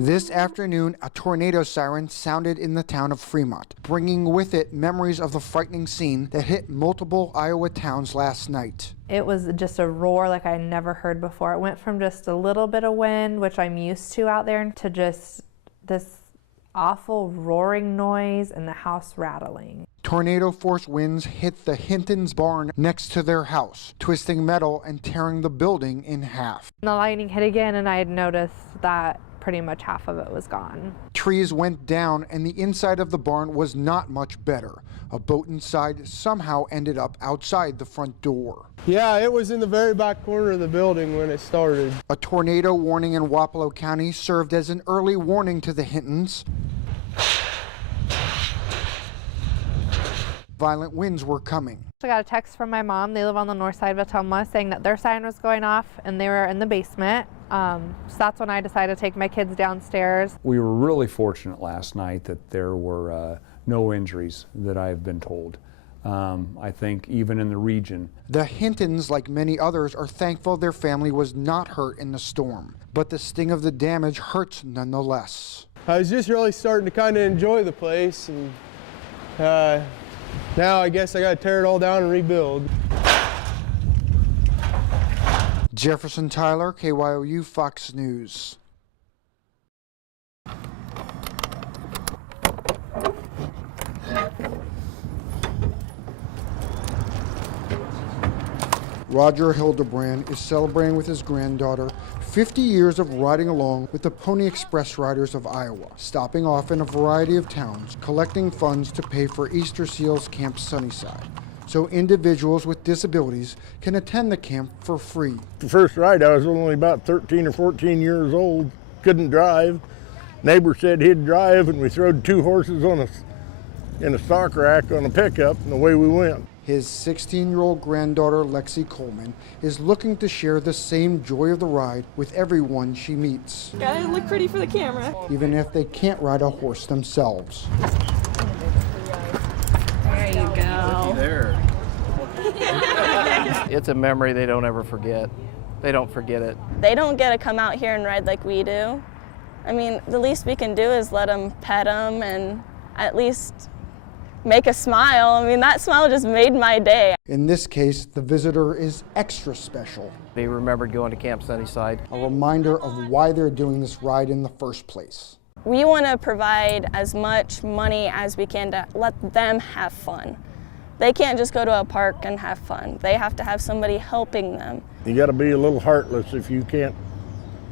This afternoon, a tornado siren sounded in the town of Fremont, bringing with it memories of the frightening scene that hit multiple Iowa towns last night. It was just a roar like I never heard before. It went from just a little bit of wind, which I'm used to out there, to just this awful roaring noise and the house rattling. Tornado force winds hit the Hinton's barn next to their house, twisting metal and tearing the building in half. The lightning hit again, and I had noticed that pretty much half of it was gone. Trees went down and the inside of the barn was not much better. A boat inside somehow ended up outside the front door. Yeah, it was in the very back corner of the building when it started. A tornado warning in Wapello County served as an early warning to the Hintons. Violent winds were coming. I got a text from my mom. They live on the north side of Ottumwa, saying that their siren was going off and they were in the basement. So that's when I decided to take my kids downstairs. We were really fortunate last night that there were no injuries that I've been told. I think even in the region. The Hintons, like many others, are thankful their family was not hurt in the storm. But the sting of the damage hurts nonetheless. I was just really starting to kind of enjoy the place, and now I guess I got to tear it all down and rebuild. Jefferson Tyler, KYOU Fox News. Roger Hildebrand is celebrating with his granddaughter 50 years of riding along with the Pony Express Riders of Iowa, stopping off in a variety of towns, collecting funds to pay for Easter Seals Camp Sunnyside, so individuals with disabilities can attend the camp for free. The first ride, I was only about 13 or 14 years old, couldn't drive. Neighbor said he'd drive, and we throwed 2 horses in a stock rack on a pickup, and away we went. His 16-year-old granddaughter, Lexi Coleman, is looking to share the same joy of the ride with everyone she meets. Gotta look pretty for the camera. Even if they can't ride a horse themselves. There you go. There. It's a memory they don't ever forget. They don't forget it. They don't get to come out here and ride like we do. I mean, the least we can do is let them pet them and at least make a smile. I mean, that smile just made my day. In this case, the visitor is extra special. They remembered going to Camp Sunnyside. A reminder of why they're doing this ride in the first place. We want to provide as much money as we can to let them have fun. They can't just go to a park and have fun. They have to have somebody helping them. You got to be a little heartless if you can't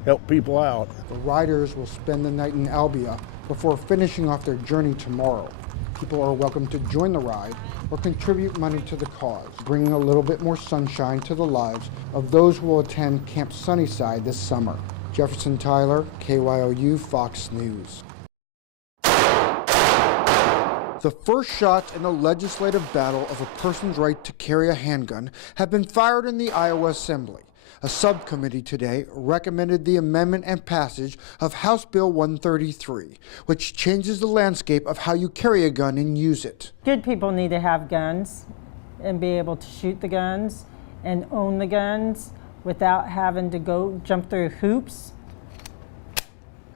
help people out. The riders will spend the night in Albia before finishing off their journey tomorrow. People are welcome to join the ride or contribute money to the cause, bringing a little bit more sunshine to the lives of those who will attend Camp Sunnyside this summer. Jefferson Tyler, KYOU Fox News. The first shots in a legislative battle of a person's right to carry a handgun have been fired in the Iowa Assembly. A subcommittee today recommended the amendment and passage of House Bill 133, which changes the landscape of how you carry a gun and use it. Good people need to have guns and be able to shoot the guns and own the guns without having to go jump through hoops.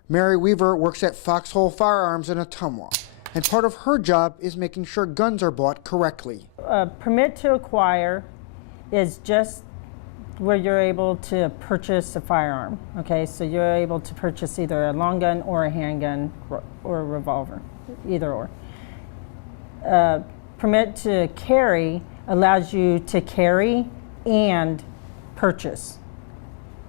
Mary Weaver works at Foxhole Firearms in Ottumwa, and part of her job is making sure guns are bought correctly. A permit to acquire is just where you're able to purchase a firearm. Okay, so you're able to purchase either a long gun or a handgun or a revolver, either or. Permit to carry allows you to carry and purchase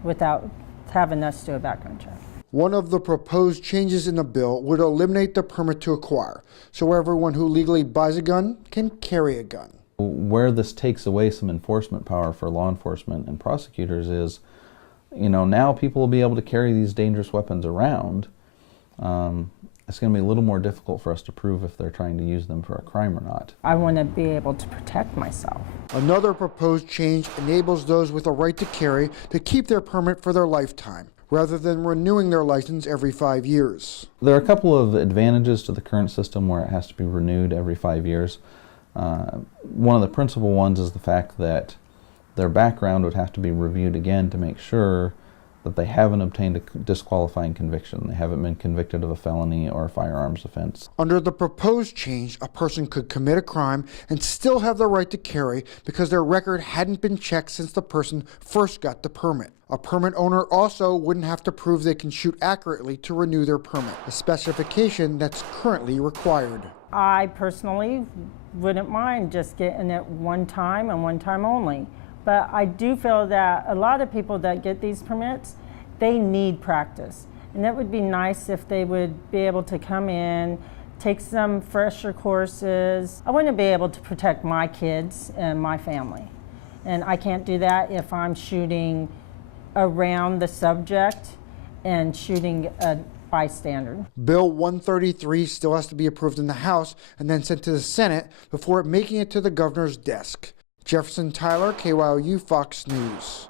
without having us do a background check. One of the proposed changes in the bill would eliminate the permit to acquire, so everyone who legally buys a gun can carry a gun. Where this takes away some enforcement power for law enforcement and prosecutors is, now people will be able to carry these dangerous weapons around. It's going to be a little more difficult for us to prove if they're trying to use them for a crime or not. I want to be able to protect myself. Another proposed change enables those with a right to carry to keep their permit for their lifetime, rather than renewing their license every 5 years. There are a couple of advantages to the current system where it has to be renewed every 5 years. One of the principal ones is the fact that their background would have to be reviewed again to make sure that they haven't obtained a disqualifying conviction. They haven't been convicted of a felony or a firearms offense. Under the proposed change, a person could commit a crime and still have the right to carry because their record hadn't been checked since the person first got the permit. A permit owner also wouldn't have to prove they can shoot accurately to renew their permit, a specification that's currently required. I personally wouldn't mind just getting it one time and one time only. But I do feel that a lot of people that get these permits, they need practice. And it would be nice if they would be able to come in, take some fresher courses. I want to be able to protect my kids and my family. And I can't do that if I'm shooting around the subject and shooting a bystander. Bill 133 still has to be approved in the House and then sent to the Senate before making it to the governor's desk. Jefferson Tyler, KYOU Fox News.